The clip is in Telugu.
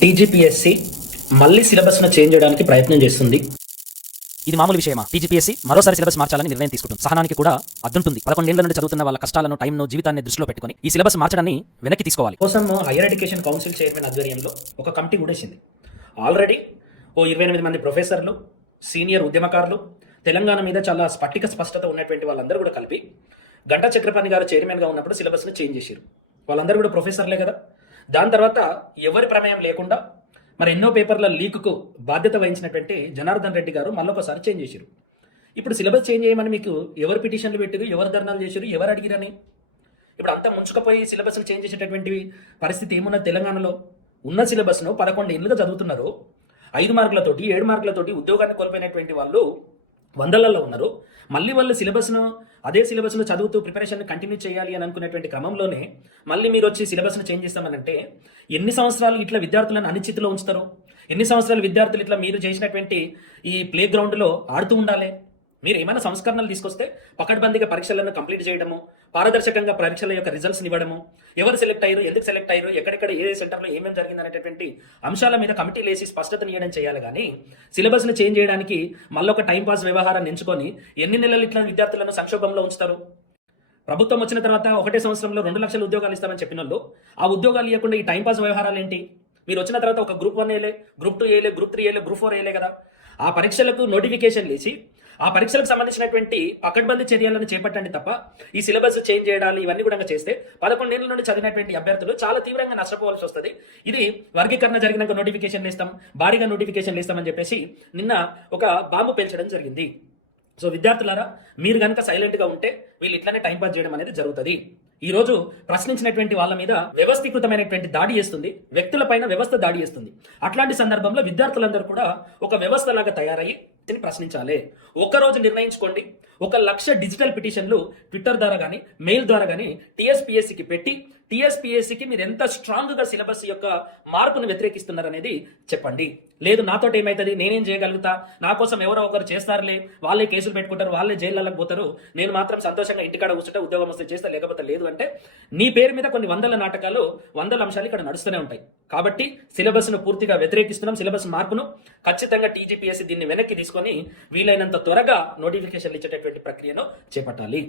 టీజీపీఎస్సి మళ్ళీ సిలబస్ను చేంజ్ చేయడానికి ప్రయత్నం చేస్తుంది. ఇది మామూలు విషయమా? టీజీపీఎస్సీ మరోసారి సిలబస్ మార్చాలని నిర్ణయం తీసుకుంటుంది. సహనానికి కూడా అద్దుంటుంది పదకొండేళ్ళ నుండి చదువుతున్న వాళ్ళ కష్టాలను టైంను జీవితాన్ని దృష్టిలో పెట్టుకుని ఈ సిలబస్ మార్చడాన్ని వెనక్కి తీసుకోవాలి. కోసం హైయర్ ఎడ్యుకేషన్ కౌన్సిల్ చైర్మన్ ఆధ్వర్యంలో ఒక కమిటీ కూడా వేసింది ఆల్రెడీ ఓ ఇరవై ఎనిమిది మంది ప్రొఫెసర్లు సీనియర్ ఉద్యమకారులు తెలంగాణ మీద చాలా స్ఫటిక స్పష్టత ఉన్నటువంటి వాళ్ళందరూ కూడా కలిపి గంటా చక్రపాణి గారు చైర్మన్గా ఉన్నప్పుడు సిలబస్ని చేంజ్ చేశారు. వాళ్ళందరూ కూడా ప్రొఫెసర్లే కదా. దాని తర్వాత ఎవరి ప్రమేయం లేకుండా మరి ఎన్నో పేపర్ల లీక్కు బాధ్యత వహించినటువంటి జనార్దన్ రెడ్డి గారు మళ్ళొకసారి చేంజ్ చేశారు ఇప్పుడు సిలబస్ చేంజ్ చేయమని మీకు ఎవరు పిటిషన్లు పెట్టారు ఎవరు ధర్నాలు చేశారు ఎవరు అడిగిరని? ఇప్పుడు అంతా ముంచుకపోయి సిలబస్ని చేంజ్ చేసేటటువంటి పరిస్థితి ఏమున్న తెలంగాణలో ఉన్న సిలబస్ను పదకొండు ఏళ్ళుగా చదువుతున్నారు. ఐదు మార్కులతోటి ఏడు మార్కులతోటి ఉద్యోగాన్ని కోల్పోయినటువంటి వాళ్ళు వందలలో ఉన్నారు. మళ్ళీ వాళ్ళు సిలబస్ను అదే సిలబస్ను చదువుతూ ప్రిపరేషన్ కంటిన్యూ చేయాలి అని అనుకునేటువంటి క్రమంలోనే మళ్ళీ మీరు వచ్చి సిలబస్ను చేంజ్ చేస్తామనంటే ఎన్ని సంవత్సరాలు ఇట్లా విద్యార్థులను అనిశ్చితిలో ఉంచుతారు? ఎన్ని సంవత్సరాలు విద్యార్థులు ఇట్లా మీరు చేసినటువంటి ఈ ప్లే గ్రౌండ్లో ఆడుతూ ఉండాలి? మీరు ఏమైనా సంస్కరణలు తీసుకొస్తే పకడ్బందీగా పరీక్షలను కంప్లీట్ చేయడము పారదర్శకంగా పరీక్షల యొక్క రిజల్ట్స్ ఇవ్వడము ఎవరు సెలెక్ట్ అయ్యారు ఎందుకు సెలెక్ట్ అయ్యారు ఎక్కడెక్కడ ఏ సెంటర్లో ఏమేమి జరిగింది అనేటటువంటి అంశాల మీద కమిటీలు వేసి స్పష్టతనియడం చేయాలి. కానీ సిలబస్ను చేంజ్ చేయడానికి మళ్ళొక టైం పాస్ వ్యవహారాన్ని ఎంచుకొని ఎన్ని నెలలు ఇట్లా విద్యార్థులను సంక్షోభంలో ఉంచుతారు? ప్రభుత్వం వచ్చిన తర్వాత ఒకటే సంవత్సరంలో రెండు లక్షల ఉద్యోగాలు ఇస్తామని చెప్పిన వాళ్ళు ఆ ఉద్యోగాలు ఇవ్వకుండా ఈ టైం పాస్ వ్యవహారాలు ఏంటి? మీరు వచ్చిన తర్వాత ఒక గ్రూప్ వన్ ఏలే గ్రూప్ టూ ఏలే గ్రూప్ త్రీ ఏలే గ్రూప్ ఫోర్ ఏలే కదా? ఆ పరీక్షలకు నోటిఫికేషన్ లేచి ఆ పరీక్షలకు సంబంధించినటువంటి పకడ్బందీ చర్యలను చేపట్టండి తప్ప ఈ సిలబస్ చేంజ్ చేయడాలు ఇవన్నీ కూడా చేస్తే పదకొండేళ్ళ నుండి చదివినటువంటి అభ్యర్థులు చాలా తీవ్రంగా నష్టపోవాల్సి వస్తుంది. ఇది వర్గీకరణ జరిగినాక నోటిఫికేషన్ ఇస్తాం భారీగా నోటిఫికేషన్ ఇస్తామని చెప్పేసి నిన్న ఒక బాంబు పేల్చడం జరిగింది. సో విద్యార్థులారా మీరు కనుక సైలెంట్గా ఉంటే వీళ్ళు ఇట్లానే టైంపాస్ చేయడం అనేది జరుగుతుంది. ఈ రోజు ప్రశ్నించినటువంటి వాళ్ళ మీద వ్యవస్థీకృతమైనటువంటి దాడి చేస్తుంది వ్యక్తులపైన వ్యవస్థ దాడి చేస్తుంది. అట్లాంటి సందర్భంలో విద్యార్థులందరూ కూడా ఒక వ్యవస్థలాగా తయారయ్యి దీన్ని ప్రశ్నించాలి. ఒకరోజు నిర్ణయించుకోండి. ఒక లక్ష డిజిటల్ పిటిషన్లు ట్విట్టర్ ద్వారా కానీ మెయిల్ ద్వారా కానీ టీఎస్పీఎస్సికి పెట్టి టీఎస్పీఎస్సికి మీరు ఎంత స్ట్రాంగ్గా సిలబస్ యొక్క మార్పును వ్యతిరేకిస్తున్నారనేది చెప్పండి. లేదు నాతో ఏమవుతుంది నేనేం చేయగలుగుతా? నా కోసం ఎవరో ఒకరు చేస్తారులే? వాళ్ళే కేసులు పెట్టుకుంటారు వాళ్ళే జైళ్ళకి పోతారు. నేను మాత్రం సంతోషంగా ఇంటికాడ కూర్చుంటే ఉద్యోగం వస్తే చేస్తా లేకపోతే లేదు అంటే నీ పేరు మీద కొన్ని వందల నాటకాలు వందల అంశాలు ఇక్కడ నడుస్తూనే ఉంటాయి. కాబట్టి సిలబస్ను పూర్తిగా వ్యతిరేకిస్తున్నాం సిలబస్ మార్పును. ఖచ్చితంగా టీజీపీఎస్సీ దీన్ని వెనక్కి తీసుకొని వీలైనంత త్వరగా నోటిఫికేషన్లు ఇచ్చేటటువంటి ప్రక్రియను చేపట్టాలి.